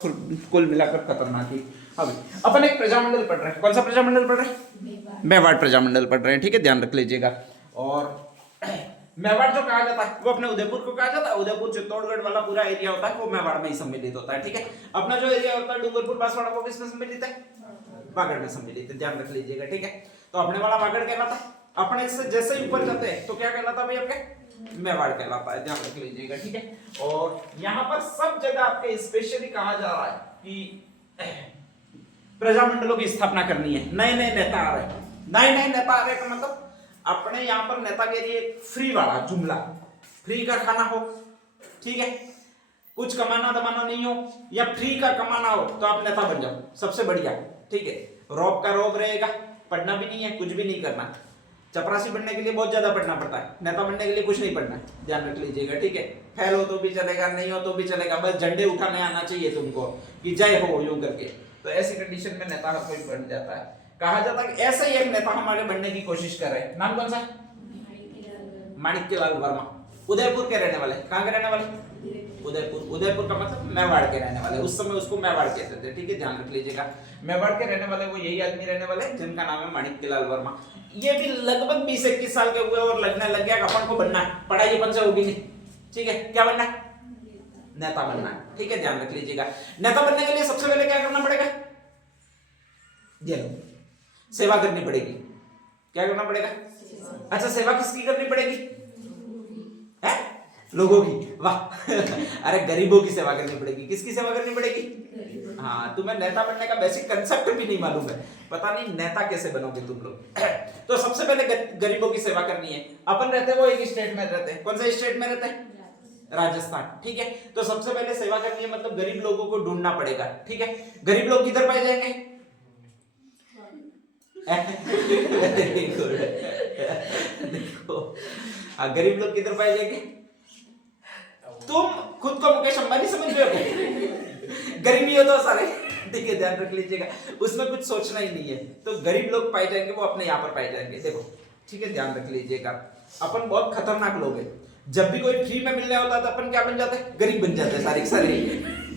कुल मिलाकर खतरनाक ही। अभी अपन एक प्रजामंडल पढ़ रहे हैं। कौन सा प्रजामंडल पढ़ रहे हैं? मेवाड़ प्रजामंडल पढ़ रहे हैं। ठीक है, ध्यान रख लीजिएगा। और मेवाड़ जो कहा जाता है वो अपने उदयपुर को कहा जाता है। उदयपुर चित्तौड़गढ़ वाला पूरा एरिया होता है वो मेवाड़ में ही सम्मिलित होता है। ठीक है, अपना जो एरिया होता है डूंगरपुर बांसवाड़ा वो किसमें सम्मिलित है? वागड़ में सम्मिलित है, ध्यान रख लीजिएगा। ठीक है, तो अपने वाला वागड़ कहलाता है। अपने से जैसे ही ऊपर जाते हैं तो क्या कहलाता है भाई? आपके मेवाड़ कहलाता है, ध्यान रख लीजिएगा। ठीक है, और यहाँ पर सब जगह आपके स्पेशली कहा जा रहा है कि प्रजामंडलों की स्थापना करनी है। नए नए नेता आ रहे हैं, नए नए नेता आ रहे हैं का मतलब अपने यहाँ पर नेतागिरी एक फ्री वाला जुमला, फ्री का खाना हो, ठीक है, कुछ कमाना दमाना नहीं हो, या फ्री का कमाना हो तो आप नेता बन जाओ, सबसे बढ़िया। ठीक है, रॉब का रॉब रहेगा, पढ़ना भी नहीं है, कुछ भी नहीं करना। चपरासी बनने के लिए बहुत ज्यादा पढ़ना पड़ता है, नेता बनने के लिए कुछ नहीं पढ़ना है, ध्यान रख लीजिएगा। ठीक है, फेल हो तो भी चलेगा, नहीं हो तो भी चलेगा, बस झंडे उठाने आना चाहिए तुमको कि जय हो यूं करके। तो ऐसी कंडीशन में नेता कोई बन जाता है। कहा जाता है कि ऐसा ही एक नेता हमारे बनने की कोशिश कर रहे हैं। नाम कौन सा? माणिक्यलाल वर्मा। उदयपुर के रहने वाले। कहाँ के रहने वाले? उदयपुर। उदयपुर का मतलब मेवाड़ के रहने वाले, उस समय उसको मेवाड़ कहते थे। ठीक है, ध्यान रख लीजिएगा। मेवाड़ के रहने वाले वो यही आदमी रहने वाले जिनका नाम है माणिक्यलाल वर्मा। ये भी लगभग 20-21 साल के हुए और लगने लग गया अपन को बनना है, पढ़ाई अपन से होगी नहीं। ठीक है, क्या बनना है? नेता बनना है। ठीक है, ध्यान रख लीजिएगा। नेता बनने के लिए सबसे पहले क्या करना पड़ेगा? ये लो, सेवा करनी पड़ेगी। क्या करना पड़ेगा? अच्छा, सेवा किसकी करनी पड़ेगी? है? लोगों की। वाह अरे गरीबों की सेवा करनी पड़ेगी। किसकी सेवा करनी पड़ेगी? हाँ, तुम्हें नेता बनने का बेसिक कंसेप्ट भी नहीं मालूम है, पता नहीं नेता कैसे बनोगे तुम लोग। तो सबसे पहले गरीबों की सेवा करनी है। अपन रहते हैं वो एक स्टेट में रहते हैं। कौन सा स्टेट में रहते हैं? राजस्थान। ठीक है, तो सबसे पहले सेवा करनी है, मतलब गरीब लोगों को ढूंढना पड़ेगा। ठीक है, गरीब लोग किधर पाए जाएंगे? देखो, गरीब लोग किधर पाए जाएंगे? तुम खुद को मुकेश अंबानी समझ रहे हो? गरीबी हो तो सारे। ठीक है, ध्यान रख लीजिएगा, उसमें कुछ सोचना ही नहीं है। तो गरीब लोग पाए जाएंगे वो अपने यहाँ पर पाए जाएंगे। देखो, ठीक है, ध्यान रख लीजिएगा। अपन बहुत खतरनाक लोग हैं। जब भी कोई फ्री में मिलने होता है तो अपन क्या बन जाते हैं? गरीब बन जाते हैं सारी सारी।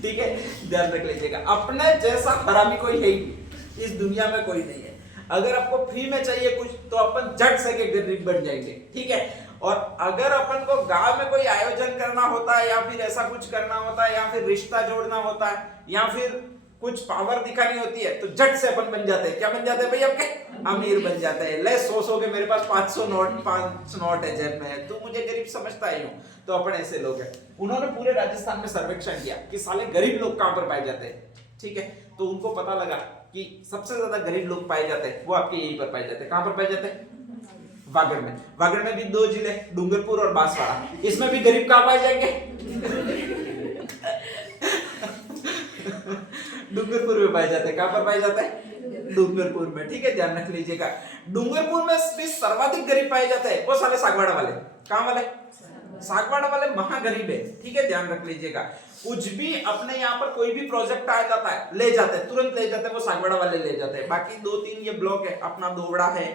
ठीक है, ध्यान रख लीजिएगा। अपने जैसा हरामी कोई है ही इस दुनिया में, कोई नहीं है। अगर आपको फ्री में चाहिए कुछ तो अपन झट से के गरीब बन जाएंगे। ठीक है, और अगर अपन को गांव में कोई आयोजन करना होता है, या फिर ऐसा कुछ करना होता है, या फिर रिश्ता जोड़ना होता है, या फिर कुछ पावर दिखानी होती है, तो झट से अपन बन जाते हैं। क्या बन जाते हैं भाई? आपके अमीर बन जाते हैं। ले सो के मेरे पास 500 नोट 5 नोट है जेब में, तू मुझे गरीब समझता ही हो। तो अपन ऐसे लोग हैं। उन्होंने पूरे राजस्थान में सर्वेक्षण किया कि साले गरीब लोग कहां पर पाए जाते हैं। ठीक है, तो उनको पता लगा कि सबसे ज्यादा गरीब लोग पाए जाते हैं वो आपके यहीं पर पाए जाते हैं। कहां पर पाए जाते हैं? वागड़ में। वागड़ में भी 2 जिले, डूंगरपुर और बांसवाड़ा। इसमें भी गरीब कहां पाए जाएंगे? डूंगरपुर में पाए जाते हैं। कहां पर पाए जाते हैं? डूंगरपुर में। ठीक है, ध्यान रख लीजिएगा। डूंगरपुर में भी सर्वाधिक गरीब पाए जाते हैं वो साले सागवाड़ा वाले। कहां वाले? सागवाड़ा वाले महागरीब है। ठीक है, ध्यान रख लीजिएगा। कुछ भी अपने यहाँ पर कोई भी प्रोजेक्ट आ जाता है, ले जाते हैं, तुरंत ले जाते हैं, वो सागवाड़ा वाले ले जाते हैं। बाकी 2-3 ये ब्लॉक है, अपना दोवड़ा है,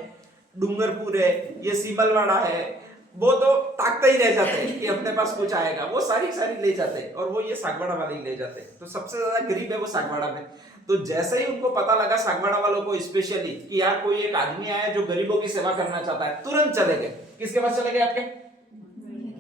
डूंगरपुर है, ये सीमलवाड़ा है, वो तो ताकते ही रह जाते हैं कि अपने पास कुछ आएगा, वो सारी ले जाते हैं, और वो ये सागवाड़ा वाले ही ले जाते हैं। तो सबसे ज्यादा गरीब है वो सागवाड़ा में। तो जैसे ही उनको पता लगा सागवाड़ा वालों को स्पेशली कि यार कोई एक आदमी आया जो गरीबों की सेवा करना चाहता है, तुरंत चले गए। किसके पास चले गए? आपके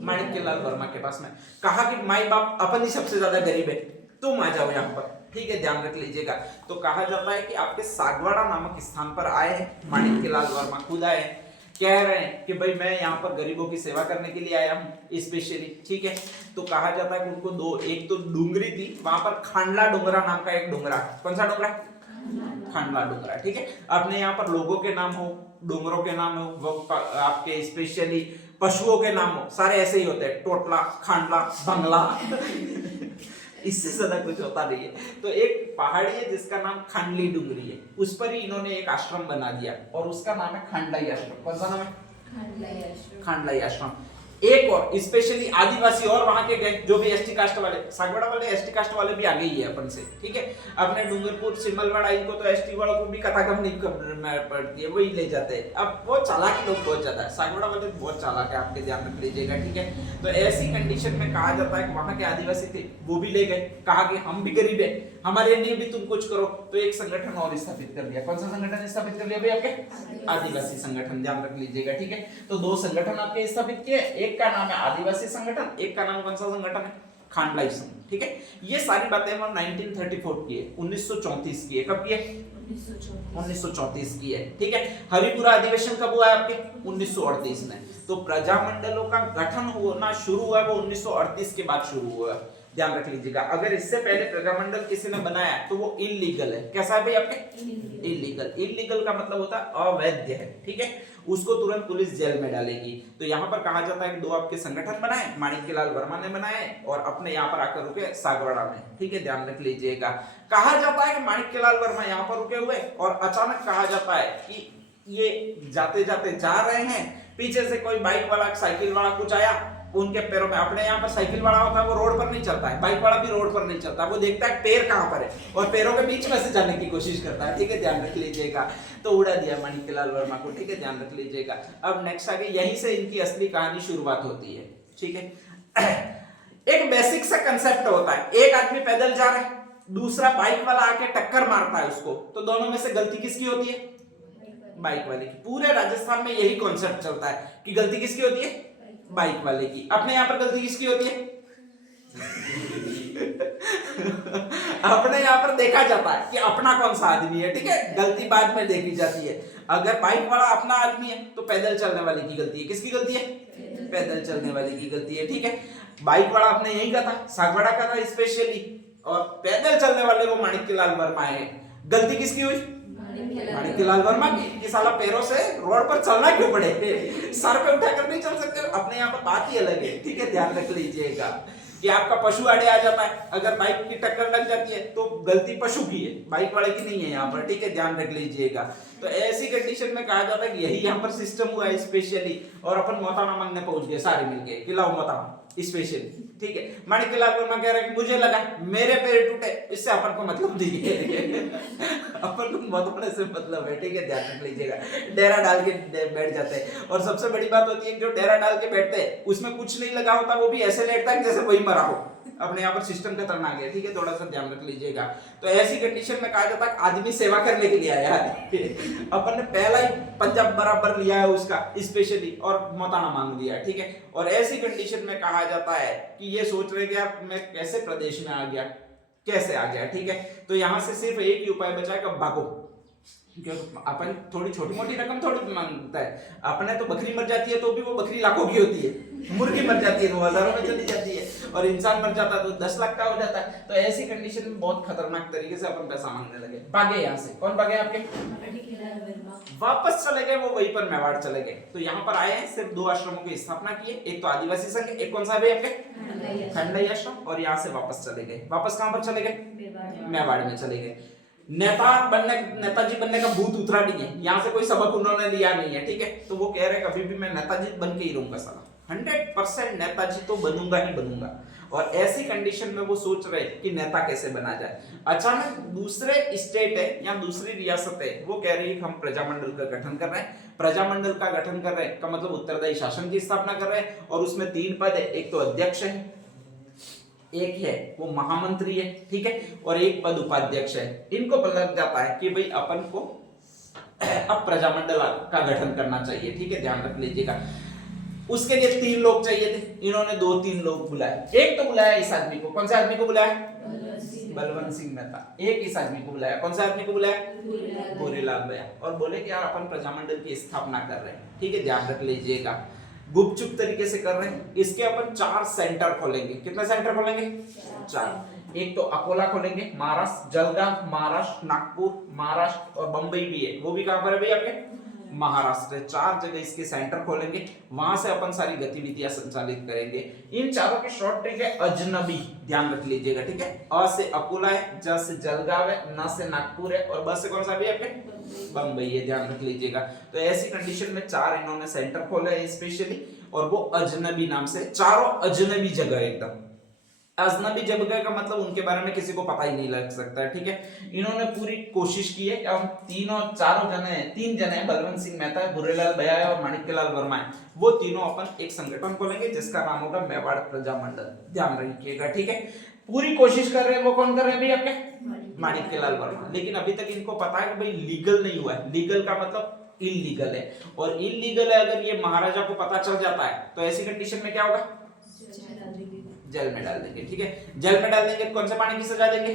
माणिक्यलाल वर्मा के पास में। कहा कि माई बाप अपन ही सबसे ज्यादा गरीब है, तुम आ जाओ यहाँ पर। ठीक है, ध्यान रख लीजिएगा। तो कहा जाता है कि आपके सागवाड़ा नामक स्थान पर आए हैं माणिक्यलाल वर्मा, खुद आए हैं, कह रहे हैं कि भाई मैं यहाँ पर गरीबों की सेवा करने के लिए आया हूँ स्पेशली। ठीक है, तो कहा जाता है कि उनको 2, एक तो डूंगरी थी, वहां पर खांडला डोंगरा नाम का एक डोंगरा। कौन सा डोंगरा? खांडला डोंगरा। ठीक है, अपने यहाँ पर लोगों के नाम हो, डोंगरों के नाम हो, वो आपके स्पेशली पशुओं के नाम हो, सारे ऐसे ही होते हैं, टोटला, खांडला, बंगला। इससे ज्यादा कुछ होता नहीं है। तो एक पहाड़ी है जिसका नाम खांडली डूंगरी है, उस पर ही इन्होंने एक आश्रम बना दिया और उसका नाम है खांडलाई आश्रम। कौन सा नाम है? खांडलाई आश्रम। एक और स्पेशली आदिवासी और वहां के गए जो भी एसटी कास्ट वाले, सागवाड़ा वाले एसटी कास्ट वाले भी आगे ही है अपन से, ठीक है। अपने डूंगरपुर सिमलवाड़ा इनको तो एसटी वालों को भी कथाकम नहीं पड़ती है, वही ले जाते हैं। अब वो चालाकी लोग बहुत ज्यादा है, सागवाड़ा वाले बहुत चालाक है, आपके ध्यान रख लीजिएगा, ठीक है। तो ऐसी कंडीशन में कहा जाता है कि वहां के आदिवासी थे वो भी ले गए, कहा कि हम भी गरीब है, हमारे लिए भी तुम कुछ करो, तो एक संगठन और स्थापित कर दिया। कौन सा संगठन स्थापित कर लिया भाई? आपके आदिवासी संगठन, ध्यान रख लीजिएगा, ठीक है। तो दो संगठन आपके स्थापित किए, एक का नाम है आदिवासी संगठन, एक का नाम कौन सा संगठन है? खांडलाई संघ, ठीक है। ये सारी बातें हम 1934 की है, 1934 की है। कब की है? 1934 की है, ठीक है। हरिपुरा अधिवेशन कब हुआ है आपके? 1938 में। तो प्रजामंडलों का गठन होना शुरू हुआ वो 1938 के बाद शुरू हुआ, ध्यान रख लीजिएगा। अगर इससे पहले प्रजामंडल किसी ने बनाया तो वो इलीगल है। कैसा है भाई आपके? इलीगल। इलीगल का मतलब होता है अवैध है, ठीक है। उसको तुरंत पुलिस जेल में डालेगी। तो यहाँ पर कहा जाता है कि दो आपके संगठन बनाए, माणिक्यलाल वर्मा ने बनाए और अपने यहाँ पर आकर रुके सागवाड़ा में, ठीक है, ध्यान रख लीजिएगा। कहा जाता है कि माणिक्यलाल वर्मा यहाँ पर रुके हुए और अचानक कहा जाता है कि ये जाते जाते जा रहे हैं, पीछे से कोई बाइक वाला साइकिल वाला कुछ आया, उनके पैरों में, अपने यहाँ पर साइकिल वाला होता है वो रोड पर नहीं चलता है, बाइक वाला भी रोड पर नहीं चलता, वो देखता है पैर कहाँ पर है और पैरों के बीच में से जाने की कोशिश करता है, ठीक है, ध्यान रख लीजिएगा। तो उड़ा दिया माणिक्यलाल वर्मा को, ठीक है, ध्यान रख लीजिएगा। अब नेक्स्ट आगे यहीं से इनकी असली कहानी शुरुआत होती है, ठीक है। एक बेसिक सा कंसेप्ट होता है, एक आदमी पैदल जा रहा है, दूसरा बाइक वाला आके टक्कर मारता है उसको, तो दोनों में से गलती किसकी होती है? बाइक वाले की। पूरे राजस्थान में यही कॉन्सेप्ट चलता है कि गलती किसकी होती है? बाइक वाले की। अपने यहाँ पर गलती किसकी होती है? अपने यहाँ पर देखा जाता है कि अपना कौन सा आदमी है, ठीक है, गलती बाद में देखी जाती है। अगर बाइक वाला अपना आदमी है तो पैदल चलने वाले की गलती है। किसकी गलती है? पैदल चलने वाले की गलती है, ठीक है। बाइक वाला अपने यही का था, सागवाड़ा का था स्पेशली, और पैदल चलने वाले वो माणिक्यलाल वर्मा है। गलती किसकी हुई? माणिक्यलाल वर्मा की। कि साला पैरों से रोड पर चलना क्यों पड़े, सर पे उठाकर नहीं चल सकते। अपने यहाँ पर बात ही अलग है, ठीक है, ध्यान रख लीजिएगा। कि आपका पशु आड़े आ जाता है, अगर बाइक की टक्कर लग जाती है तो गलती पशु की है, बाइक वाले की नहीं है यहाँ पर, ठीक है, ध्यान रख लीजिएगा। तो ऐसी कंडीशन में कहा जाता है कि यही यहाँ पर सिस्टम हुआ है स्पेशली, और अपन मोताना मांगने पहुंच गए सारे मिलके कि लाओ मोताना स्पेशली, ठीक है। माणिक्यलाल वर्मा कह रहे हैं कि मुझे लगा मेरे पैर टूटे, इससे अपन को मतलब नहीं है। अपन को मोताने से मतलब है, ठीक है, ध्यान रख लीजिएगा। डेरा डाल के बैठ जाते हैं, और सबसे बड़ी बात होती है जो डेरा डाल के बैठते हैं उसमें कुछ नहीं लगा होता, वो भी ऐसे लेटता है जैसे वही मरा हो। अपने यहाँ पर सिस्टम खतरनाक है, ठीक है, थोड़ा सा ध्यान रख लीजिएगा। तो ऐसी कंडीशन में कहा जाता है आदमी सेवा करने के लिए आया है। अपन ने पहला ही पंजाब बराबर लिया है उसका स्पेशली, और मोताना मांग लिया, ठीक है। और ऐसी कंडीशन में कहा जाता है कि ये सोच रहे कि यार मैं कैसे प्रदेश में आ गया, कैसे आ गया, ठीक है। तो यहाँ से सिर्फ एक ही उपाय बचा है कि भागो, अपन थोड़ी छोटी मोटी रकम थोड़ी मांगता है। अपने तो बकरी मर जाती है तो भी वो बकरी लाखों की होती है, मुर्गी मर जाती है तो हजारों में चली जाती है, और इंसान मर जाता है तो 10 लाख का हो जाता है। तो ऐसी कंडीशन में बहुत खतरनाक तरीके से अपन पैसा मांगने लगे, भागे यहाँ से। कौन भागे? आपके वापस चले गए, वो वहीं पर मेवाड़ चले गए। तो यहाँ पर आए हैं, सिर्फ 2 आश्रमों की स्थापना की है, एक तो आदिवासी संघ, एक कौन सा है आपके? खंडई आश्रम। और यहाँ से वापस चले गए। वापस कहाँ पर चले गए? मेवाड़ में चले गए। नेताजी बनने का भूत उतरा नहीं है, यहाँ से कोई सबक उन्होंने लिया नहीं है, ठीक है। तो वो कह रहे हैं कभी भी मैं नेताजी बन के ही रहूंगा, साला 100% नेताजी तो बनूंगा ही बनूंगा। और ऐसी कंडीशन में वो सोच रहे कि नेता कैसे बना जाए। अचानक दूसरे स्टेट है या दूसरी रियासत है, वो कह रही है हम प्रजामंडल का गठन कर रहे हैं। प्रजामंडल का गठन कर रहे हैं का मतलब उत्तरदायी शासन की स्थापना कर रहे हैं, और उसमें 3 पद है, एक तो अध्यक्ष है, एक है वो महामंत्री है, ठीक है, और एक पद उपाध्यक्ष है। इनको पता लग जाता है कि भाई अपन को अब प्रजामंडल का गठन करना चाहिए, ठीक है, ध्यान रख लीजिएगा। उसके लिए 3 लोग चाहिए थे, इन्होंने 2-3 लोग बुलाए। एक तो बुलाया इस आदमी को, कौन से आदमी को बुलाया? बलवंत सिंह मेहता। एक इस आदमी को बुलाया, कौन से आदमी को बुलाया? गोरीलाल भैया। और बोले कि यार अपन प्रजामंडल की स्थापना कर रहे हैं, ठीक है, ध्यान रख लीजिएगा, गुपचुप तरीके से कर रहे हैं। इसके अपन 4 सेंटर खोलेंगे। कितने सेंटर खोलेंगे? 4। एक तो अकोला खोलेंगे महाराष्ट्र, जलगांव महाराष्ट्र, नागपुर महाराष्ट्र, और बंबई भी है, वो भी कहां पर है भाई आपके? महाराष्ट्र, 4 जगह इसके सेंटर खोलेंगे, वहां से अपन सारी गतिविधियां संचालित करेंगे। इन चारों की शॉर्ट ट्रिक है अजनबी, ध्यान रख लीजिएगा, ठीक है। अ से अकोला है, ज से जलगांव है, न से नागपुर है और ब से कौन सा भी है आपके बम्बई है, ध्यान रख लीजिएगा। तो ऐसी कंडीशन में 4 इन्होंने सेंटर खोले हैं स्पेशली, और वो अजनबी नाम से, चारों अजनबी जगह एकदम। अजनबी जगह का मतलब उनके बारे में किसी को पता ही नहीं लग सकता है, ठीक है। इन्होंने पूरी कोशिश की है कि हम चारों जने हैं, 3 जने हैं, बलवंत सिंह मेहता है, बुरेलाल भैया है और माणिक्यलाल वर्मा है, वो तीनों अपन एक संगठन खोलेंगे जिसका नाम होगा मेवाड़ प्रजा मंडल, ध्यान रखिएगा, ठीक है। पूरी कोशिश कर रहे हैं, वो कौन कर रहे हैं भाई आपके माणिक्यलाल वर्मा, लेकिन अभी तक इनको पता है कि भाई लीगल नहीं हुआ है। लीगल का मतलब इलीगल है, और इलीगल है अगर ये महाराजा को पता चल जाता है तो ऐसी कंडीशन में क्या होगा, जेल में डाल देंगे, ठीक है। जेल में डाल देंगे तो कौन से पानी की सजा देंगे,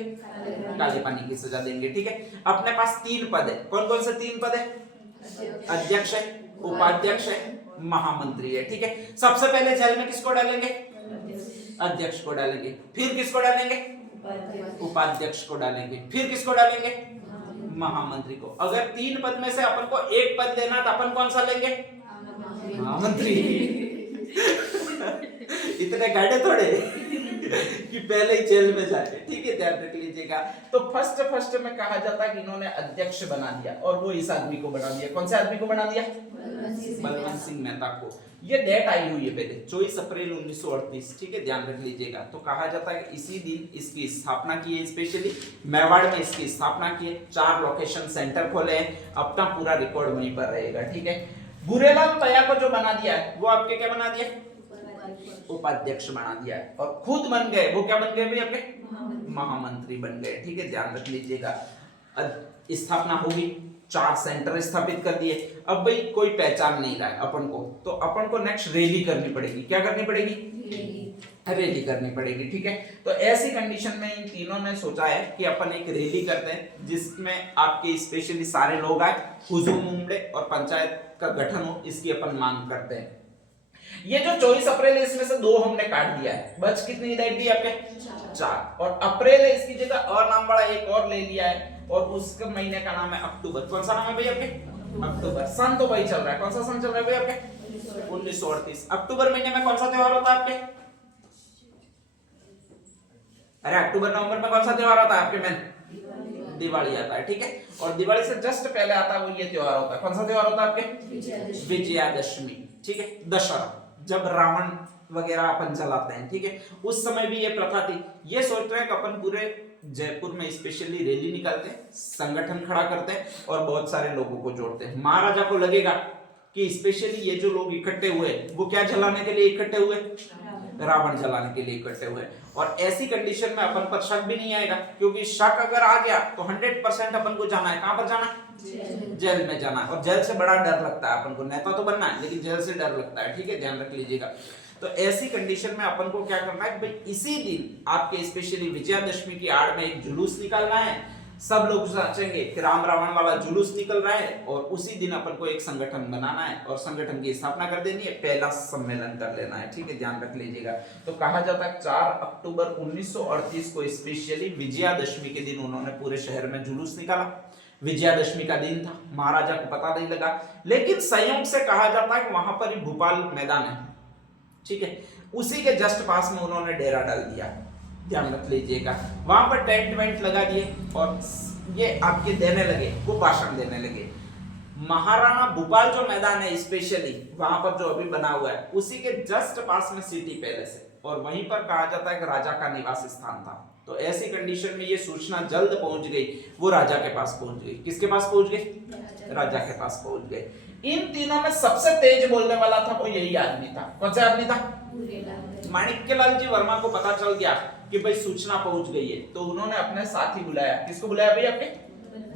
काले पानी की सजा देंगे, ठीक है। अपने पास 3 पद है, कौन कौन से 3 पद है, अध्यक्ष है, उपाध्यक्ष है, महामंत्री है, ठीक है। सबसे पहले जेल में किसको डालेंगे, अध्यक्ष को डालेंगे, फिर किसको डालेंगे, उपाध्यक्ष को डालेंगे, फिर किसको डालेंगे, महामंत्री को। अगर 3 पद में से अपन को एक पद लेना तो अपन कौन सा लेंगे, महामंत्री। इतने गाड़े थोड़े कि पहले ही जेल में जाए, ठीक है, ध्यान रख लीजिएगा। तो फर्स्ट में कहा जाता है कि इन्होंने अध्यक्ष बना दिया, और वो इस आदमी को बना दिया, कौन से आदमी को बना दिया, बलवंत सिंह मेहता को। ये डेट आई हुई है पहले 24 अप्रैल 1938, ठीक है, ध्यान रख लीजिएगा। तो कहा जाता है कि इसी दिन इसकी स्थापना की है, स्पेशली मेवाड़ में इसकी स्थापना की है, 4 लोकेशन सेंटर खोले हैं, अपना पूरा रिकॉर्ड वहीं पर रहेगा, ठीक है। बुरेलाल भैया को जो बना दिया है वो आपके क्या बना दिया, उपाध्यक्ष बना दिया है, और खुद बन गए, वो क्या बन गए भाई आपके महामंत्री बन गए, ठीक है, ध्यान रख लीजिएगा। स्थापना होगी, 4 सेंटर स्थापित कर दिए। अब भाई कोई पहचान नहीं रहा है अपन को, तो अपन को नेक्स्ट रैली करनी पड़ेगी। क्या करनी पड़ेगी, रैली करनी पड़ेगी, ठीक है। तो ऐसी कंडीशन में इन तीनों ने सोचा है कि अपन एक रैली करते हैं जिसमें आपके स्पेशली सारे लोग आए, हुजूम मुंबई और पंचायत का गठन हो, इसकी अपन मांग करते हैं। ये जो 24 अप्रैल है इसमें से 2 हमने काट दिया है, बच कितनी डेट दी आपके 4, और अप्रैल है इसकी जगह और नाम बड़ा एक और ले लिया है, और उसके महीने का नाम है अक्टूबर। कौन सा नाम है भाई आपके, अक्टूबर। सन तो भाई चल रहा है, कौन सा सन चल रहा है भाई आपके 1938। अक्टूबर महीने में कौन सा त्योहार होता है आपके, अरे अक्टूबर नवंबर में कौन सा त्योहार होता है आपके में, दिवाली आता है, ठीक है। और दिवाली से जस्ट पहले आता है वो ये त्योहार होता है, कौन सा त्योहार होता है आपके, विजयादशमी, ठीक है, दशहरा, जब रावण वगैरह अपन जलाते हैं, ठीक है। उस समय भी ये प्रथा थी। ये सोचते हैं कि अपन पूरे जयपुर में स्पेशली रैली निकालते हैं, संगठन खड़ा करते हैं और बहुत सारे लोगों को जोड़ते हैं। महाराजा को लगेगा कि स्पेशली ये जो लोग इकट्ठे हुए वो क्या जलाने के लिए इकट्ठे हुए, रावण जलाने के लिए इकट्ठे हुए। और ऐसी कंडीशन में अपन पर शक भी नहीं आएगा, क्योंकि शक अगर आ गया तो 100% अपन को जाना है, कहां पर जाना है, जेल में जाना है। और जेल से बड़ा डर लगता है अपन को, नेता तो बनना है लेकिन जेल से डर लगता है, ठीक है, ध्यान रख लीजिएगा। तो ऐसी कंडीशन में अपन को क्या करना है, भाई इसी दिन आपके स्पेशली विजयादशमी की आड़ में एक जुलूस निकालना है। सब लोग सोचेंगे कि राम रावण वाला जुलूस निकल रहा है, और उसी दिन अपन को एक संगठन बनाना है और संगठन की स्थापना कर देनी है, पहला सम्मेलन कर लेना है, ठीक है, ध्यान रख लीजिएगा। तो कहा जाता है 4 अक्टूबर 1938 को स्पेशली विजयादशमी के दिन उन्होंने पूरे शहर में जुलूस निकाला। विजयादशमी का दिन था, महाराजा को पता नहीं लगा, लेकिन संयोग से कहा जाता है कि वहां पर ही भोपाल मैदान है, ठीक है, उसी के जस्ट पास में उन्होंने डेरा डाल दिया, ध्यान रख लीजिएगा। वहां पर टेंट वेंट लगा दिए और ये आपके देने लगे, वो भाषण देने लगे। महाराणा भोपाल जो मैदान है स्पेशली वहां पर जो अभी बना हुआ है, उसी के जस्ट पास में सिटी पैलेस है, और वहीं पर कहा जाता है कि राजा का निवास स्थान था। तो ऐसी कंडीशन में ये सूचना जल्द पहुंच गई, वो राजा के पास पहुंच गई। किसके पास पहुंच गई, राजा के पास पहुंच गए। इन तीनों में सबसे तेज बोलने वाला था वो यही आदमी था। कौन सा आदमी था, माणिक्यलाल जी वर्मा को पता चल गया कि भाई सूचना पहुंच गई है, तो उन्होंने अपने साथी बुलाया। किसको बुलाया भाई आपके,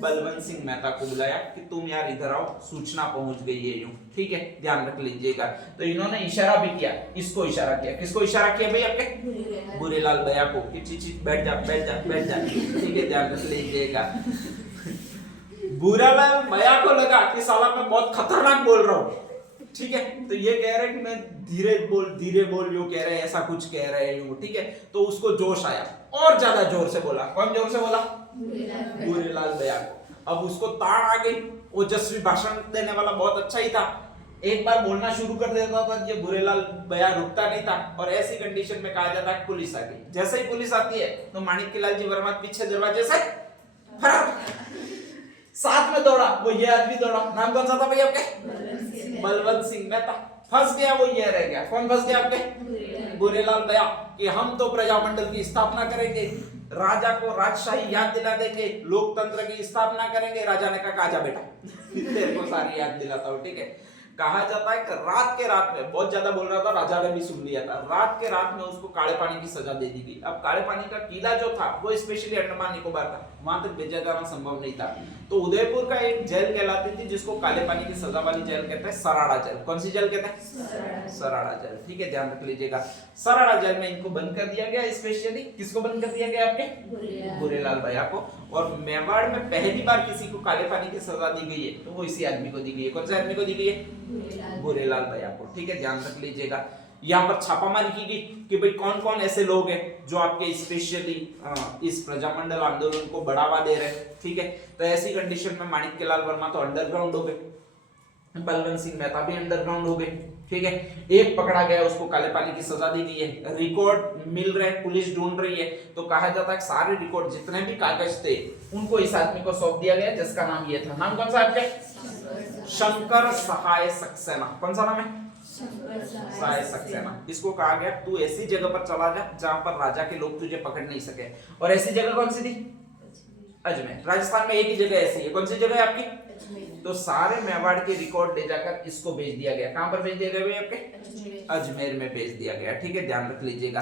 बलवंत सिंह मेहता को बुलाया कि तुम यार इधर आओ, सूचना पहुंच गई है यूं, ठीक है, ध्यान रख लीजिएगा। तो इन्होंने इशारा भी किया, इसको इशारा किया, किसको इशारा किया भाई आपके, बुरेलाल भैया को, कि चीची बैठ जा बैठ जा बैठ जा, ठीक है, ध्यान रख लीजिएगा। बुरेलाल भैया को लगा कि साला मैं बहुत खतरनाक बोल रहा हूँ, ठीक है, तो ये कह रहे कि मैं धीरे बोल यूं कह रहे हैं, ऐसा कुछ कह रहे हैं यूं, ठीक है। तो उसको जोश आया और ज्यादा जोर से बोला। कौन जोर से बोला, बुरेलाल भैया को। अब उसको ताड़ आ गई, ओजस्वी भाषण देने वाला बहुत अच्छा ही था, एक बार बोलना शुरू कर देता था, ये भूरेलाल भैया रुकता नहीं था, और ऐसी कंडीशन में कहा जाता है पुलिस आ गई। जैसे ही पुलिस आती है तो माणिक्यलाल जी वर्मा पीछे दरवाजे से फरार, साथ में दौड़ा, वो ये आदमी दौड़ा, नाम कौन सा था भैया आपके? बलवंत सिंह मेहता। फंस गया, वो ये रह गया। कौन फंस गया आपके? भूरेलाल भैया कि हम तो प्रजामंडल की स्थापना करेंगे, राजा को राजशाही याद दिला देंगे, लोकतंत्र की स्थापना करेंगे। राजा ने कहा जा बेटा तेरे को सारी याद दिलाता हूँ, ठीक है। कहा जाता है कि रात के रात में, बहुत ज्यादा बोल रहा था, राजा ने भी सुन लिया था, रात के रात में उसको काले पानी की सजा दे दी गई। अब काले पानी का किला जो था वो स्पेशली अंडमान निकोबार था, वहां तक भेजा जाना संभव नहीं था, तो उदयपुर का एक जेल कहलाती थी जिसको काले पानी की सजा वाली जेल कहते हैं, सराड़ा जेल। कौन सी जेल कहते हैं? सराड़ा जेल, ठीक है, ध्यान रख लीजिएगा। सराड़ा जेल में इनको बंद कर दिया गया। स्पेशली किसको बंद कर दिया गया? आपके भूरेलाल भैया को। और मेवाड़ में पहली बार किसी को काले पानी की सजा दी गई है तो वो इसी आदमी को दी गई है। कौन से आदमी को दी गई है? भूरेलाल भैया को, ठीक है, ध्यान रख लीजिएगा। यहाँ पर छापामारी की गई कि भाई कौन कौन ऐसे लोग हैं जो आपके स्पेशली इस प्रजामंडल आंदोलन को बढ़ावा दे रहे हैं, ठीक है। तो ऐसी कंडीशन में माणिक्यलाल वर्मा तो अंडरग्राउंड हो गए, बलवंत सिंह मेहता भी अंडरग्राउंड हो गए, ठीक है। एक पकड़ा गया, उसको काले पानी की सजा दी गई है। रिकॉर्ड मिल रहे, पुलिस ढूंढ रही है, तो कहा जाता है सारे रिकॉर्ड जितने भी कागज थे उनको इस आदमी को सौंप दिया गया, जिसका नाम ये था। नाम कौन सा आपके? शंकर सहाय सक्सेना। कौन सा नाम है? सहाय सक्सेना। इसको कहा गया तू ऐसी जगह पर चला जा जहां पर राजा के लोग तुझे पकड़ नहीं सके। और ऐसी जगह कौन सी थी? अजमेर। राजस्थान में एक ही जगह ऐसी है। कौन सी जगह है आपकी? तो सारे मेवाड़ के रिकॉर्ड ले जाकर इसको भेज दिया गया। कहां पर भेज दिया गया? आपके अजमेर में भेज दिया गया, ठीक है, ध्यान रख लीजिएगा।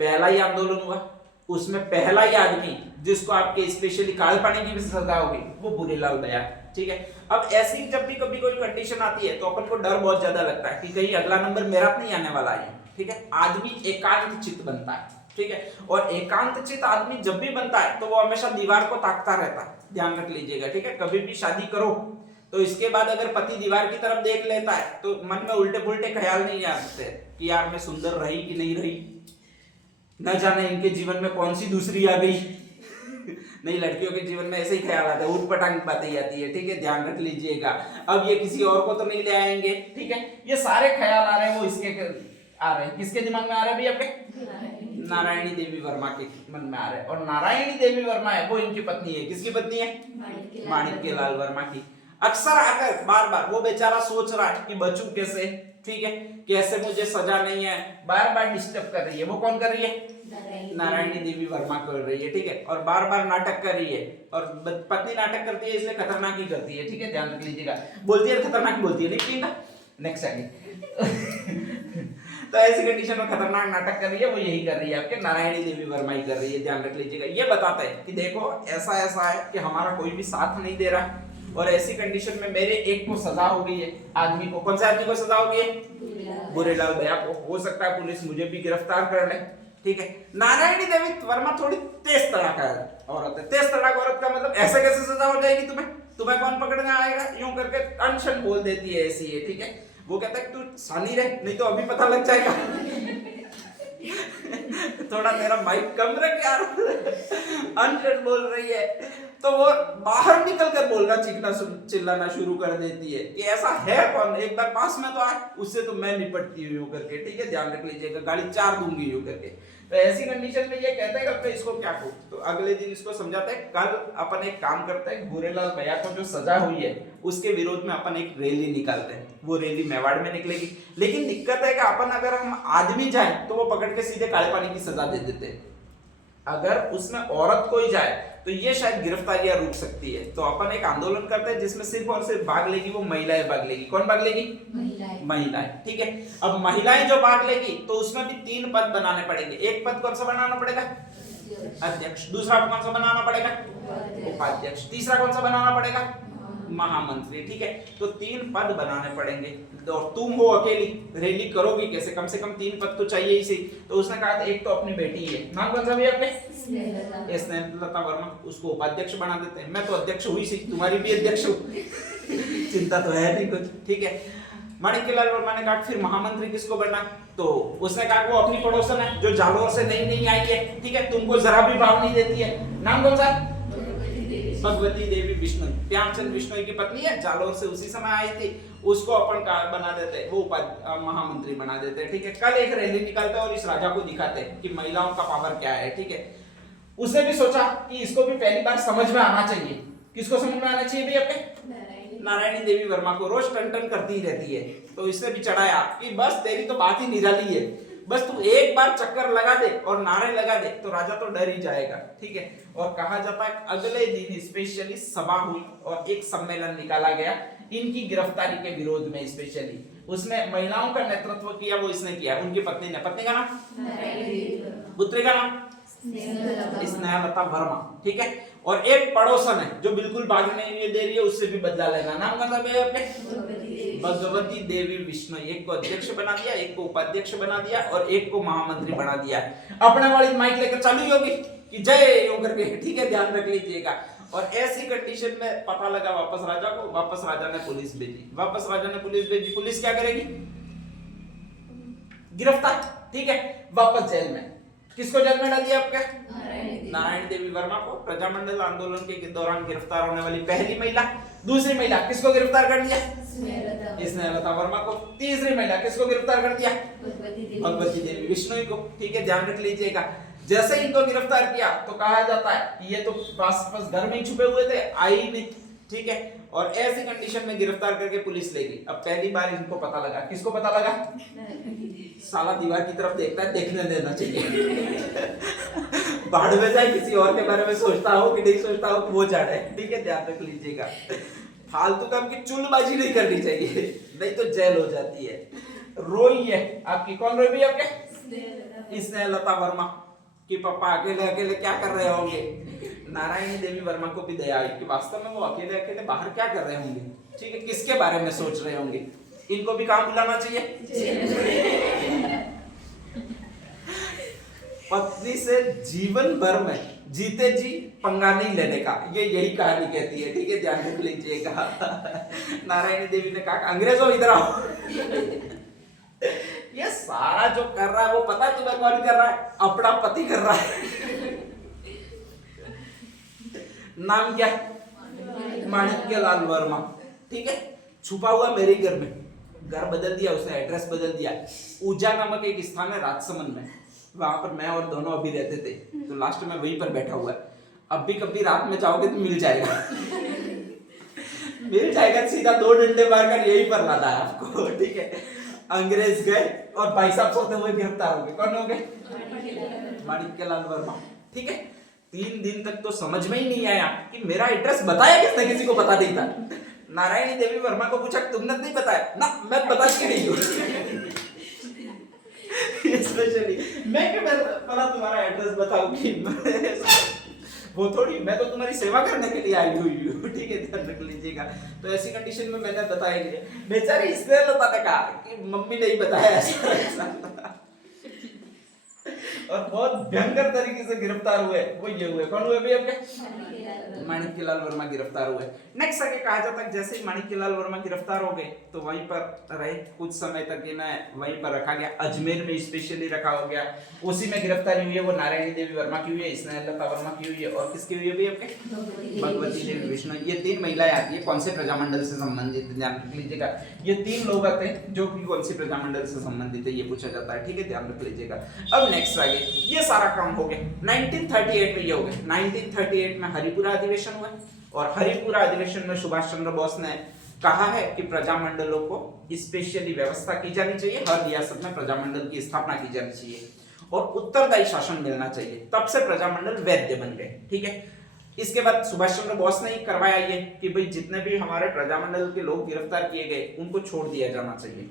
पहला ही आंदोलन हुआ, उसमें पहला ही आदमी जिसको आपके स्पेशली काले पानी की भी सजा होगी वो भूरेलाल भैया, ठीक है। अब ऐसी जब भी कभी कोई कंडीशन आती है तो अपन को डर बहुत ज्यादा लगता है कि कहीं अगला नंबर मेरा नहीं आने वाला है, ठीक है। आदमी एकांत चित्त बनता है, ठीक है, और एकांत चित्त आदमी जब भी बनता है तो वो हमेशा दीवार को ताकता रहता है, ध्यान रख लीजिएगा, ठीक है। कभी भी शादी करो तो इसके बाद अगर पति दीवार की तरफ देख लेता है तो मन में उल्टे पुल्टे ख्याल नहीं आते कि यार मैं सुंदर रही कि नहीं रही, न जाने इनके जीवन में कौन सी दूसरी आ गई नहीं, लड़कियों के जीवन में ऐसे ही ख्याल आता है, उटपटांग बातें आती है, ठीक है, ध्यान रख लीजिएगा। अब ये किसी और को तो नहीं ले आएंगे, ठीक है। ये सारे ख्याल आ रहे हैं वो इसके आ रहे हैं, किसके दिमाग में आ रहे हैं भाई? आपके नारायणी देवी वर्मा के मन में आ रहे हैं। और नारायणी देवी वर्मा है वो इनकी पत्नी है। किसकी पत्नी है? माणिक्यलाल वर्मा की। अक्सर आकर बार बार वो बेचारा सोच रहा है कि बचूं कैसे, ठीक है, कैसे मुझे सजा नहीं है, बार बार डिस्टर्ब कर रही है। वो कौन कर रही है? नारायणी देवी वर्मा कर रही है, ठीक है, और बार बार नाटक कर रही है। और पत्नी नाटक करती है इसलिए खतरनाक ही करती है, ठीक है, ध्यान रख लीजिएगा। बोलती है खतरनाक बोलती है, लेकिन नेक्स्ट आगे तो ऐसी कंडीशन में खतरनाक नाटक कर रही है, वो यही कर रही है, आपके नारायणी देवी वर्मा ही कर रही है, ध्यान रख लीजिएगा। ये बताता है कि देखो ऐसा ऐसा है कि हमारा कोई भी साथ नहीं दे रहा, और ऐसी कंडीशन में मेरे एक को सजा हो गई है, आदमी को। कौन से आदमी को सजा हो गई है? भूरेलाल भैया को। हो सकता है पुलिस मुझे भी गिरफ्तार कर ले, ठीक है। नारायणी देवी वर्मा थोड़ी तेज तड़ाका औरत है। तेज तड़ाका औरत का मतलब ऐसे कैसे सजा हो जाएगी तुम्हें कौन पकड़ने आएगा, यूं करके अनशन बोल देती है, ऐसी है, ठीक है। वो कहता है तू शानी रह, नहीं तो अभी पता लग जाएगा थोड़ा तेरा माइक कम रख यार अनशन बोल रही है तो वो बाहर निकल कर बोलना चीखना चिल्लाना शुरू कर देती है कि ऐसा है कौन, एक बार पास में तो आए, उससे तो मैं निपटती हूँ करके, ठीक है, ध्यान रख लीजिएगा, गाली 4 दूंगी यूं करके। तो ऐसी कंडीशन में ये कहते हैं कि इसको क्या करूं, तो अगले दिन इसको समझाते हैं कल अपन एक काम करते हैं, भूरेलाल भैया को जो सजा हुई है उसके विरोध में अपन एक रैली निकालते हैं। वो रैली मेवाड़ में निकलेगी, लेकिन दिक्कत है कि अपन अगर हम आदमी जाए तो वो पकड़ के सीधे काले पानी की सजा दे देते हैं। अगर उसमें औरत कोई जाए तो ये शायद गिरफ्तारियां रुक सकती है। तो अपन एक आंदोलन करते हैं जिसमें सिर्फ और सिर्फ भाग लेगी वो महिलाएं भाग लेगी। कौन भाग लेगी? महिलाएं, ठीक है। अब महिलाएं जो भाग लेगी तो उसमें भी 3 पद बनाने पड़ेंगे। एक पद कौन सा बनाना पड़ेगा? अध्यक्ष। दूसरा कौन सा बनाना पड़ेगा? उपाध्यक्ष। तीसरा कौन सा बनाना पड़ेगा? महामंत्री, ठीक है। तो 3 पद बनाने पड़ेंगे। तो तुम हो अकेली, रैली करोगी कैसे? कम से कम 3 पद तो चाहिए ही। तो उसने कहा था एक तो अपनी बेटी है, नाम कौन सा भी आपने? स्नेहलता वर्मा, उसको उपाध्यक्ष बना देते हैं। मैं तो अध्यक्ष हुई सी, तुम्हारी भी अध्यक्ष हूँ चिंता तो है नहीं कुछ, ठीक है। माणिक्यलाल वर्मा ने कहा फिर महामंत्री किसको बनना? तो उसने कहा वो अपनी पड़ोसन है जो जालोर से नहीं आई है, ठीक है, तुमको जरा भी भाव नहीं देती है। नाम कौन सा? भगवती देवी बिश्नोई, प्यामचंद बिश्नोई की पत्नी है, जालौर से उसी समय आई थी, उसको अपन का बना देते, वो महामंत्री बना देते। ठीक है, कल एक रैली निकालते और इस राजा को दिखाते कि महिलाओं का पावर क्या है। ठीक है, उसने भी सोचा कि इसको भी पहली बार समझ में आना चाहिए। किसको समझ में आना चाहिए भी? आपके नारायणी देवी वर्मा को। रोज टन टन करती ही रहती है, तो इसने भी चढ़ाया कि बस तेरी तो बात ही निराली है, बस तू एक बार चक्कर लगा दे और नारे लगा दे तो राजा तो डर ही जाएगा। ठीक है, और कहा जाता है अगले दिन स्पेशली सभा हुई और एक सम्मेलन निकाला गया इनकी गिरफ्तारी के विरोध में। स्पेशली उसमें महिलाओं का नेतृत्व किया, वो इसने किया, उनकी पत्नी ने। पत्नी का नाम? पुत्री का नाम? स्नेहलता वर्मा। ठीक है, और एक पड़ोसन है जो बिल्कुल भागने नहीं दे रही है, उससे भी बदला लेना। नाम का सब है अपने भगवती देवी बिश्नोई। एक को अध्यक्ष बना दिया, एक को उपाध्यक्ष बना दिया और एक को महामंत्री बना दिया। अपने वाली माइक लेकर चालू होगी कि जय योग करके। ठीक है, ध्यान रख लीजिएगा। और ऐसी कंडीशन में पता लगा वापस राजा को, वापस राजा ने पुलिस भेजी, वापस राजा ने पुलिस भेजी। पुलिस क्या करेगी? गिरफ्तार। ठीक है, वापस जेल में। किसको जेल में डाल दिया? आपके नारायण देवी वर्मा को, प्रजामंडल आंदोलन के दौरान गिरफ्तार होने वाली पहली महिला। दूसरी महिला किसको गिरफ्तार कर दिया? स्नेहलता वर्मा को। तीसरी महिला किसको गिरफ्तार कर दिया? भगवती देवी बिश्नोई को। ठीक है, ध्यान रख लीजिएगा। जैसे ही इनको गिरफ्तार किया तो कहा जाता है कि ये तो बस घर में ही छुपे हुए थे, आई नहीं। ठीक है, और ऐसी कंडीशन में गिरफ्तार करके पुलिस ले गई। अब पहली बार इनको पता लगा। किसको पता लगा? साला दीवार की तरफ देखता है, देखने देना चाहिए। बाढ़ में जाए, किसी और के बारे में सोचता हो कि नहीं सोचता हो वो जाने। ठीक है, ध्यान रख लीजिएगा। फालतू काम की चुलबाजी नहीं करनी चाहिए, नहीं तो जेल हो जाती है। रोई है आपकी, कौन रोई भी? आपके स्नेहलता वर्मा कि पापा अकेले अकेले क्या कर रहे होंगे। नारायणी देवी वर्मा को भी दया आई कि वास्तव में वो अकेले अकेले बाहर क्या कर रहे होंगे। ठीक है, किसके बारे में सोच रहे होंगे। इनको भी कहां बुलाना चाहिए? पत्नी से जीवन भर में जीते जी पंगा नहीं लेने का, ये यही कहानी कहती है। ठीक है, ध्यान रख लीजिएगा। नारायणी देवी ने कहा अंग्रेजों इधर आओ। ये सारा जो कर रहा है वो पता है तुम्हें कौन कर रहा है? अपना पति कर रहा है। नाम क्या? माणिक्यलाल वर्मा। ठीक है, छुपा हुआ मेरे घर में, घर बदल दिया उसने, एड्रेस बदल दिया। ऊजा नामक एक स्थान है राजसमंद में, वहां पर मैं और दोनों अभी रहते थे, तो लास्ट में वहीं पर बैठा हुआ है। अब भी कभी रात में जाओगे तो मिल जाएगा। मिल जाएगा, सीधा 2 डंडे मारकर यहीं पर लाना है आपको। ठीक है, अंग्रेज गए और भाई साहब सोते हुए गिरफ्तार हो गए। कौन हो गए? माणिक्यलाल वर्मा। ठीक है, 3 दिन तक तो समझ में ही नहीं आया कि मेरा एड्रेस बताया किसने, किसी को पता नहीं था। नारायणी देवी वर्मा को पूछा तुमने नहीं बताया ना? मैं बता के नहीं हूँ। स्पेशली मैं क्यों पता तुम्हारा एड्रेस बताऊंगी? वो थोड़ी, मैं तो तुम्हारी सेवा करने के लिए आई हुई हूँ। ठीक है, ध्यान रख लीजिएगा। तो ऐसी कंडीशन में मैंने बताया कि बेचारी इसने बताने का कि मम्मी नहीं बताया ऐसा। और बहुत भयंकर तरीके से गिरफ्तार हुए, वो ये हुए। कौन हुए भी आपके? माणिक्यलाल वर्मा गिरफ्तार हुए। नेक्स्ट आगे कहा जाता है जैसे ही माणिक्यलाल वर्मा गिरफ्तार हो गए तो वहीं पर रहे कुछ समय तक, इन्हें वहीं पर रखा गया, अजमेर में स्पेशली रखा हो गया। उसी में गिरफ्तारी हुई है, वो नारायणी देवी वर्मा की हुई है, स्नेहलता वर्मा की हुई है, और किसकी हुई है भी आपके? भगवती देवी बिश्नोई। ये 3 महिलाएं आती है, कौन से प्रजामंडल से संबंधित, ध्यान रख लीजिएगा। ये 3 लोग आते हैं जो कि कौन सी प्रजामंडल से संबंधित है, ये पूछा जाता है। ठीक है, ध्यान रख लीजिएगा। अब नेक्स्ट आगे ये सारा काम हो गया। 1938 में ये हो गया। 1938 में हरिपुरा अधिवेशन हुआ, और हरिपुरा अधिवेशन में सुभाष चंद्र बोस ने कहा है कि प्रजामंडलों को स्पेशली व्यवस्था की जानी चाहिए, हर रियासत में प्रजामंडल की स्थापना की जानी चाहिए और उत्तरदायी शासन मिलना चाहिए। तब से प्रजामंडल वैध बन गए। ठीक है, इसके बाद सुभाष चंद्र बोस ने ही करवाया ये कि भाई जितने भी हमारे प्रजामंडल के लोग गिरफ्तार किए गए उनको छोड़ दिया जाना चाहिए।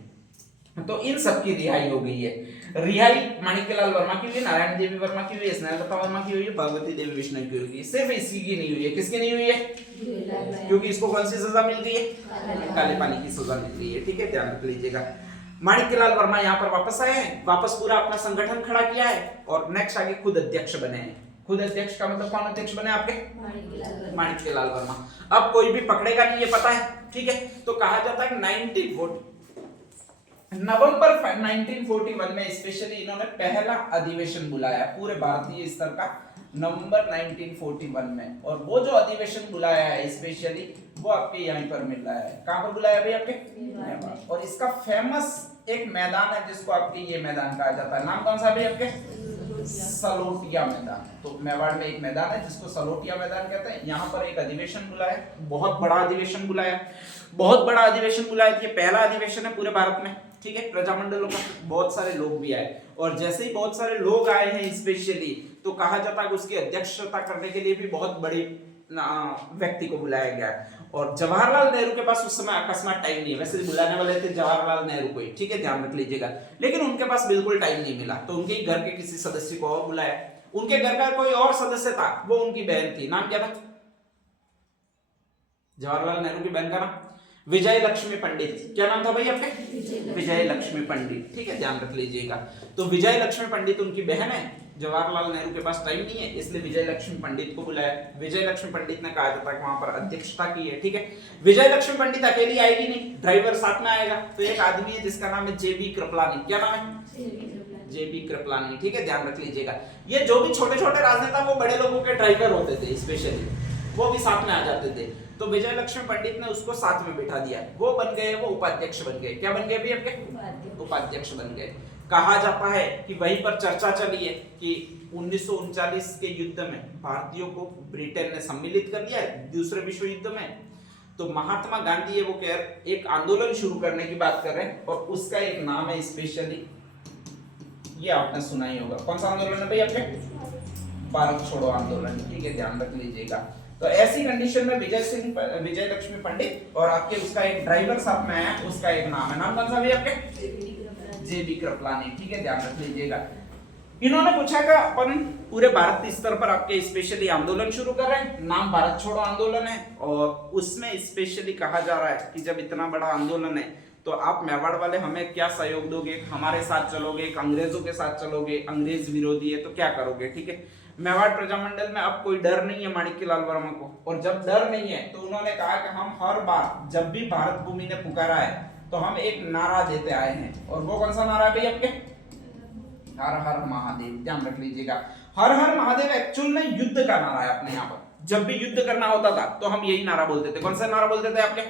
तो इन सब की रिहाई हो गई है। रिहाई माणिक्यलाल वर्मा की हुई है, नारायण देवी वर्मा की हुई है, स्नेहलता वर्मा की हुई है, भगवती देवी बिश्नोई की हुई है। सिर्फ इसी की नहीं हुई है। किसकी नहीं हुई है? क्योंकि इसको कौन सी सजा मिल गई है? काले पानी की सजा मिल गई है। ठीक है, ध्यान रख लीजिएगा। माणिक्यलाल वर्मा यहाँ पर वापस आए हैं, वापस पूरा अपना संगठन खड़ा किया है और नेक्स्ट आगे खुद अध्यक्ष बने हैं। खुद अध्यक्ष का मतलब कौन अध्यक्ष बने आपके? माणिक्यलाल वर्मा। अब कोई भी पकड़ेगा नहीं, ये पता है। ठीक है, तो कहा जाता है नवंबर 1941 में स्पेशली इन्होंने पहला अधिवेशन बुलाया, पूरे भारतीय स्तर का नवंबर 1941 में। और वो जो अधिवेशन बुलाया है स्पेशली वो आपके यहीं पर मिल रहा है। कहां पर बुलाया भाई आपके? मेवाड़। और इसका फेमस एक मैदान है जिसको आपके ये मैदान कहा जाता है। नाम कौन सा भाई आपके? सलोटिया मैदान। तो मेवाड़ में एक मैदान है जिसको सलोटिया मैदान कहते हैं। यहाँ पर एक अधिवेशन बुलाया, बहुत बड़ा अधिवेशन बुलाया, बहुत बड़ा अधिवेशन बुलाया। ये पहला अधिवेशन है पूरे भारत में, ठीक है, प्रजामंडलों का। बहुत सारे लोग भी आए और जैसे ही बहुत सारे लोग आए हैं स्पेशली, तो कहा जाता है कि उसकी अध्यक्षता करने के लिए भी बहुत बड़ी व्यक्ति को बुलाया गया है। और जवाहरलाल नेहरू के पास उस समय अकस्मात टाइम नहीं है, वैसे बुलाने वाले थे जवाहरलाल नेहरू को ही, ठीक है, ध्यान रख लीजिएगा, लेकिन उनके पास बिल्कुल टाइम नहीं मिला, तो उनके घर के किसी सदस्य को और बुलाया। उनके घर का कोई और सदस्य था, वो उनकी बहन थी। नाम क्या था? जवाहरलाल नेहरू की बहन का नाम विजय लक्ष्मी पंडित। क्या नाम था भाई आपके? विजय लक्ष्मी पंडित, ठीक है, ध्यान रख लीजिएगा। तो विजय लक्ष्मी पंडित उनकी बहन है। जवाहरलाल नेहरू के पास टाइम नहीं है, इसलिए विजय लक्ष्मी पंडित को बुलाया। विजय लक्ष्मी पंडित ने कहा जाता है कि वहां पर अध्यक्षता की है, ठीक है। विजय लक्ष्मी पंडित अकेली आएगी नहीं, ड्राइवर साथ में आएगा। तो एक आदमी है जिसका नाम है जेबी कृपलानी। क्या नाम है? जेबी कृपलानी, ठीक है, ध्यान रख लीजिएगा। ये जो भी छोटे छोटे राजनेता वो बड़े लोगों के ड्राइवर होते थे स्पेशली, वो भी साथ में आ जाते थे। तो विजय लक्ष्मी पंडित ने उसको साथ में बिठा दिया, वो बन गए, वो उपाध्यक्ष बन गए। क्या बन गए भी आपके? उपाध्यक्ष बन गए। कहा जाता है कि वहीं पर चर्चा चली है कि 1939 के युद्ध में भारतीयों को ब्रिटेन ने सम्मिलित कर लिया है दूसरे विश्व युद्ध में। तो महात्मा गांधी है वो कह एक आंदोलन शुरू करने की बात कर रहे हैं और उसका एक नाम है स्पेशली, ये आपने सुना ही होगा। कौन सा आंदोलन है भाई आपके? भारत छोड़ो आंदोलन, ठीक है, ध्यान रख लीजिएगा। तो ऐसी कंडीशन में विजय लक्ष्मी पंडित और आपके उसका एक ड्राइवर साथ में आया, उसका एक नाम है, नाम कौन सा भी आपके? जेबी कृपलानी, ठीक है, ध्यान रख लीजिएगा। इन्होंने पूछा कि अपन पूरे भारत स्तर पर आपके स्पेशली आंदोलन शुरू कर रहे हैं, नाम भारत छोड़ो आंदोलन है, और उसमें स्पेशली कहा जा रहा है कि जब इतना बड़ा आंदोलन है तो आप मेवाड़ वाले हमें क्या सहयोग दोगे? हमारे साथ चलोगे, अंग्रेजों के साथ चलोगे, अंग्रेज विरोधी है तो क्या करोगे? ठीक है, मेवाड़ प्रजामंडल में अब कोई डर नहीं है माणिक्यलाल वर्मा को, और जब डर नहीं है तो उन्होंने कहा कि हम हर बार जब भी भारत भूमि ने पुकारा है तो हम एक नारा देते आए हैं, और वो कौन सा नारा है भाई आपके? हर हर महादेव। ध्यान रख लीजिएगा, हर हर महादेव एक्चुअल में युद्ध का नारा है अपने यहाँ पर। जब भी युद्ध करना होता था तो हम यही नारा बोलते थे। कौन सा नारा बोलते थे आपके?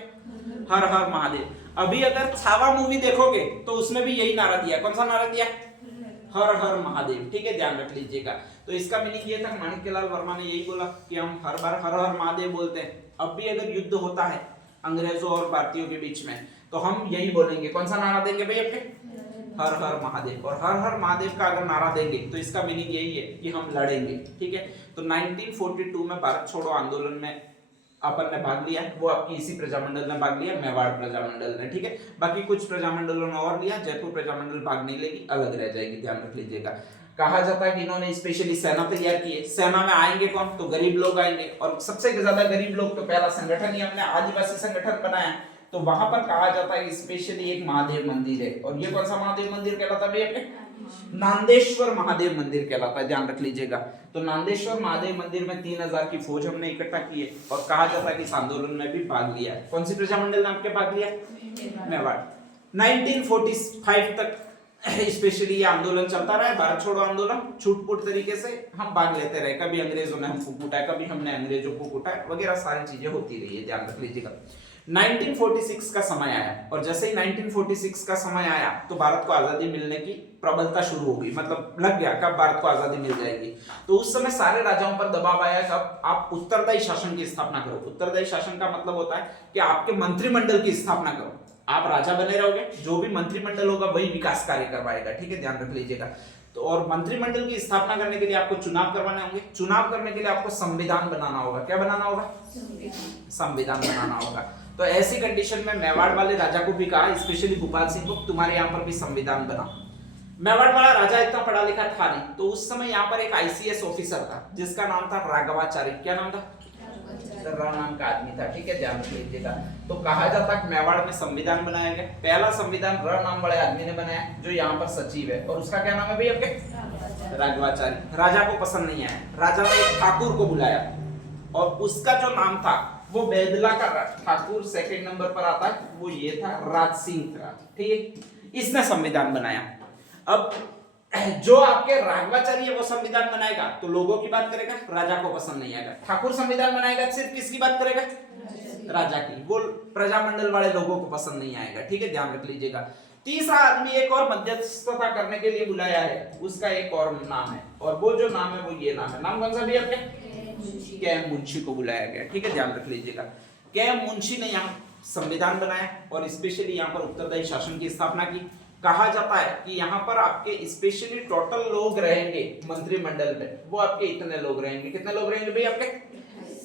हर हर महादेव। अभी अगर छावा मूवी देखोगे तो उसमें भी यही नारा दिया। कौन सा नारा दिया? हर हर महादेव, ठीक है, ध्यान रख लीजिएगा। तो इसका मीनिंग ये था, माणिक्यलाल वर्मा ने यही बोला कि हम हर बार हर हर महादेव बोलते हैं। अब भी अगर युद्ध होता है अंग्रेजों और भारतीयों के बीच में तो हम यही बोलेंगे। कौन सा नारा देंगे भाई आपके? हर हर महादेव। और हर हर महादेव का अगर नारा देंगे तो इसका मीनिंग यही है कि हम लड़ेंगे, ठीक है। तो 1942 में भारत छोड़ो आंदोलन में अपन ने भाग लिया, वो आपकी इसी प्रजामंडल ने भाग लिया, मेवाड़ प्रजामंडल ने, ठीक है। बाकी कुछ प्रजामंडलों ने और लिया, जयपुर प्रजामंडल भाग नहीं लेगी, अलग रह जाएगी, ध्यान रख लीजिएगा। कहा जाता है कि इन्होंने स्पेशली सेना तैयार की है। सेना में आएंगे कौन? तो गरीब लोग आएंगे, और सबसे ज्यादा गरीब लोग। तो पहला संगठन ही हमने आदिवासी संगठन बनाया। तो वहां पर कहा जाता है कि स्पेशली एक महादेव मंदिर है, और ये कौन सा महादेव मंदिर कहलाता है? नांदेश्वर महादेव मंदिर कहलाता है, ध्यान रख लीजिएगा। तो नांदेश्वर महादेव मंदिर में 3000 की फौज हमने इकट्ठा की है, और कहा जाता है कि इस आंदोलन में भी भाग लिया है। कौन सी प्रजामंडल ने आपके भाग लिया? मेवाड़। 1945 तक स्पेशली ये आंदोलन चलता रहा, भारत छोड़ो आंदोलन। छूटपुट तरीके से हम भाग लेते रहे, कभी अंग्रेजों ने हमको कूटा, कभी हमने अंग्रेजों को कूटा, वगैरह सारी चीजें होती रही है, ध्यान रख लीजिएगा। 1946 का समय आया, और जैसे ही 1946 का समय आया तो भारत को आजादी मिलने की प्रबलता शुरू हो गई, मतलब लग गया कब भारत को आजादी मिल जाएगी। तो उस समय सारे राजाओं पर दबाव आया कि अब आप उत्तरदायी शासन की स्थापना करो। उत्तरदायी शासन का मतलब होता है कि आपके मंत्रिमंडल की स्थापना करो। आप राजा बने रहोगे, जो भी मंत्रिमंडल होगा वही विकास कार्य करवाएगा, ठीक है, ध्यान रख लीजिएगा। तो और मंत्रिमंडल की स्थापना करने के लिए आपको चुनाव करवाने होंगे। चुनाव करने के लिए आपको संविधान बनाना होगा। क्या बनाना होगा? संविधान बनाना होगा। तो ऐसी कंडीशन में मेवाड़ वाले राजा को भी कहा, स्पेशली भोपाल सिंह को, तुम्हारे यहाँ पर भी संविधान बना। मेवाड़ वाला राजा इतना पढ़ा लिखा था नहीं, तो उस समय यहाँ पर एक आईसीएस ऑफिसर था जिसका नाम था राघवाचारी। क्या नाम था? नाम का आदमी था, ठीक है, ध्यान रख लीजिएगा। तो कहा जाता है मेवाड़ में संविधान बनाया गया। पहला संविधान नाम वाले आदमी ने बनाया, जो यहाँ पर सचिव है, और उसका क्या नाम है भाई आपके? राघवाचारी। राजा को पसंद नहीं आया, राजा ने एक ठाकुर को बुलाया, और उसका जो नाम था वो बेदला का ठाकुर, सेकंड नंबर पर आता है, वो ये था राज सिंह था, ठीक है। इसने संविधान बनाया। अब जो आपके राघवाचारी है वो संविधान बनाएगा तो लोगों की बात करेगा, राजा को पसंद नहीं आएगा। ठाकुर संविधान बनाएगा सिर्फ किसकी बात करेगा, राजा की, वो प्रजामंडल वाले लोगों को पसंद नहीं आएगा। ठीक है, ध्यान रख लीजिएगा। तीसरा आदमी एक और मध्यस्थता करने के लिए बुलाया है, उसका एक और नाम है, और वो जो नाम है वो ये नाम है। नाम कौन सा भी आपके, कैम मुंशी को बुलाया गया। ठीक है, ध्यान रख लीजिएगा। कैम मुंशी ने यहाँ संविधान बनाया और स्पेशली यहाँ पर उत्तरदायी शासन की स्थापना की। कहा जाता है कि यहाँ पर आपके स्पेशली टोटल लोग रहेंगे मंत्रिमंडल में, वो आपके इतने लोग रहेंगे। कितने लोग रहेंगे भाई आपके,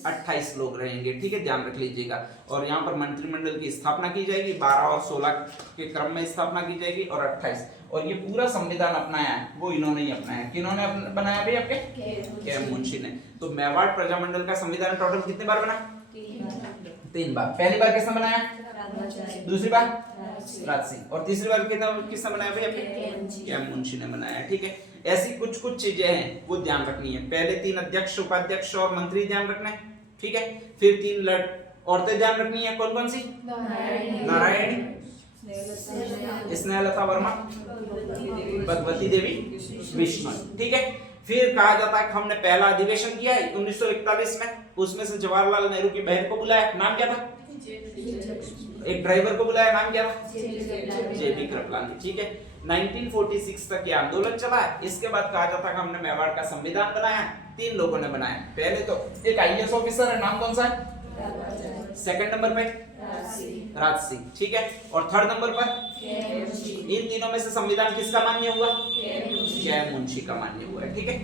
28 लोग रहेंगे। ठीक है, ध्यान रख लीजिएगा। और यहाँ पर मंत्रिमंडल की स्थापना की जाएगी, 12 और 16 के क्रम में स्थापना की जाएगी, और 28। और ये पूरा संविधान अपनाया है वो इन्होंने ही अपनाया है। किन्होंने बनाया भाई आपके, कैम मुंशी ने। तो मेवाड़ प्रजामंडल का संविधान टोटल कितने बार बना, 3 बार। पहली बार किसने बनाया, दूसरी बार राज सिंह, और तीसरी बार किसने बनाया भाई आपके, कैम मुंशी ने बनाया। ठीक है, ऐसी कुछ कुछ चीजें हैं वो ध्यान रखनी है। पहले 3 अध्यक्ष, उपाध्यक्ष और मंत्री ध्यान रखना है। ठीक है, फिर 3 औरतें ध्यान रखनी है। कौन कौन सी, नारायणी, स्नेहलता वर्मा, भगवती देवी विष्णु। ठीक है, फिर कहा जाता है कि हमने पहला अधिवेशन किया है 1941 में, उसमें से जवाहरलाल नेहरू की बहन को बुलाया, नाम क्या था, एक ड्राइवर को बुलाया, नाम क्या था, जेबी कृपलानी। ठीक है, 1946 तक ये आंदोलन चला है। इसके बाद कहा जाता है कि हमने मेवाड़ का संविधान बनाया। 3 लोगों ने बनाया। पहले तो एक आईएएस ऑफिसर है, नाम कौन सा है, सेकंड नंबर पे राज सिंह। ठीक है, और थर्ड नंबर पर, इन तीनों में से संविधान किसका मान्य हुआ, कैम मुंशी का मान्य हुआ है। ठीक है,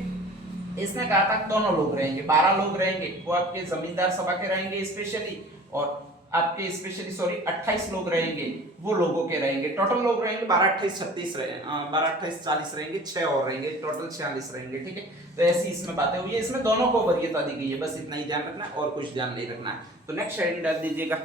इसने कहा था दोनों लोग रहेंगे, 12 लोग रहेंगे, वो आपके जमींदार सभा के रहेंगे स्पेशली, और आपके स्पेशली 28 लोग रहेंगे वो लोगों के रहेंगे। टोटल लोग रहेंगे 12 28 36 रहेंगे, 12 28 40 रहेंगे, 6 और रहेंगे, टोटल 46 रहेंगे। ठीक है, तो ऐसी इसमें बातें हुई है। इसमें दोनों को वरीयता दी गई है, बस इतना ही ध्यान रखना है और कुछ ध्यान नहीं रखना है। तो नेक्स्ट हेडिंग डाल दीजिएगा।